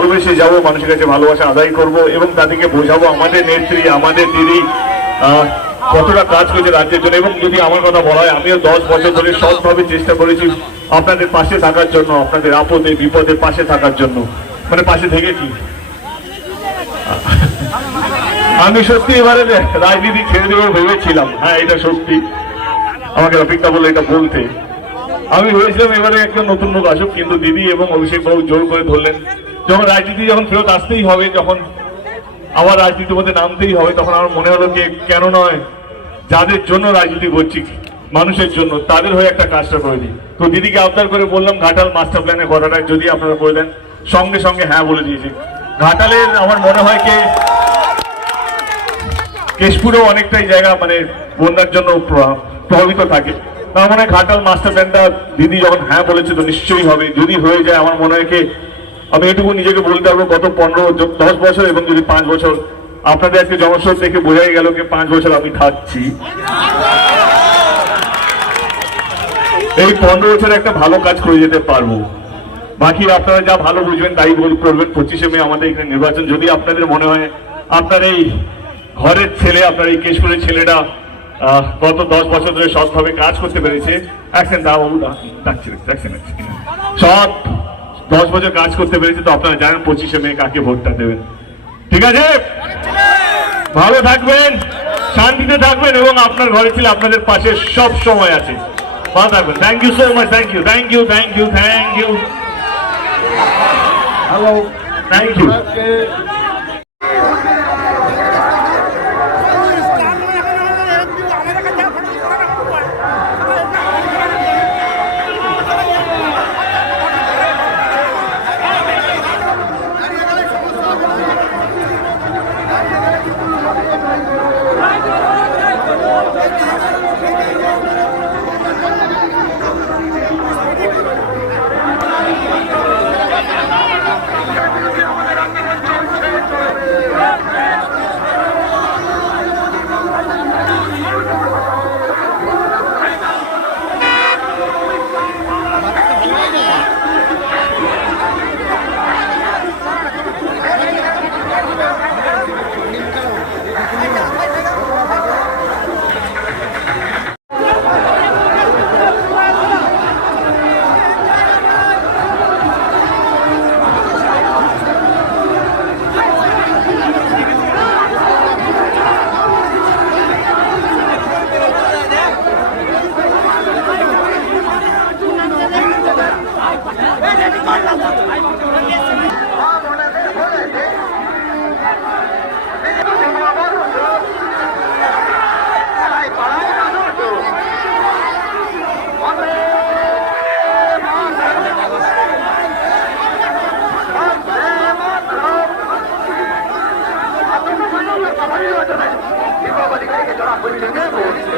ভালোবেসে যাব, মানুষের কাছে ভালোবাসা আদায় করব এবং তাদেরকে বোঝাবো আমাদের নেত্রী, আমাদের দিদি কতটা কাজ করেছে রাজ্যের জন্য। এবং যদি আমার কথা বলা হয়, আমিও দশ বছর ধরে সৎভাবে চেষ্টা করেছি আপনাদের পাশে থাকার জন্য, আপনাদের আপদে বিপদের পাশে থাকার জন্য। মানে পাশে থেকেছি। আমি সত্যি এবারে রাজনীতি ছেড়ে দেবো ভেবেছিলাম। হ্যাঁ এটা সত্যি। আমাকে অপেক্ষা বলে এটা বলতে। আমি ভেবেছিলাম এবারে একটা নতুন লোক আসুক, কিন্তু দিদি এবং অভিষেক বাবু জোর করে ধরলেন। যখন রাজনীতি যখন ফেরত আসতেই হবে, যখন আবার রাজনীতির মধ্যে নামতেই হবে, তখন আমার মনে হলো যে কেন নয়, যাদের জন্য রাজনীতি করছি, মানুষের জন্য, তাদের হয়ে একটা কাজটা করে দিই। তো দিদিকে আবদার করে বললাম, ঘাটাল মাস্টার প্ল্যানের কথাটা যদি আপনারা করে দেন, সঙ্গে সঙ্গে হ্যাঁ বলে দিয়েছে। ঘাটালের আমার মনে হয় কি কেশপুরেও অনেকটাই জায়গা মানে বন্যার জন্য প্র- প্রভাবিত থাকে। তার মানে ঘাটাল মাস্টার প্ল্যানটা দিদি যখন হ্যাঁ বলেছে, তো নিশ্চয়ই হবে। যদি হয়ে যায়, আমার মনে হয় কি আমি এটুকু নিজেকে বলতে পারব, গত পনেরো, দশ বছর এবং যদি পাঁচ বছর আপনাদের আজকে জনস্রোত দেখে বোঝাই গেল যে পাঁচ বছর আমি থাকছি। এই পনেরো বছর একটা ভালো কাজ করে যেতে পারব। বাকি আপনারা যা ভালো বুঝবেন তাই করবেন, পঁচিশে মে আমাদের এখানে নির্বাচন। যদি আপনাদের মনে হয় আপনার এই ঘরের ছেলে, আপনার এই কেশপুরের ছেলেটা গত দশ বছর ধরে সৎভাবে কাজ করতে পেরেছে অ্যাকশন দা বাবু দা ডাকছি অ্যাকশন সৎ দশ বছর কাজ করতে পেরেছি, তো আপনারা জানেন পঁচিশে মে কাকে ভোটটা দেবেন। ঠিক আছে? ভালো থাকবেন, শান্তিতে থাকবেন এবং আপনার ঘরে ছিল আপনাদের পাশে সব সময় আছে। ভালো থাকবেন। Thank you so much thank you thank you thank you thank you hello thank you Muito bem,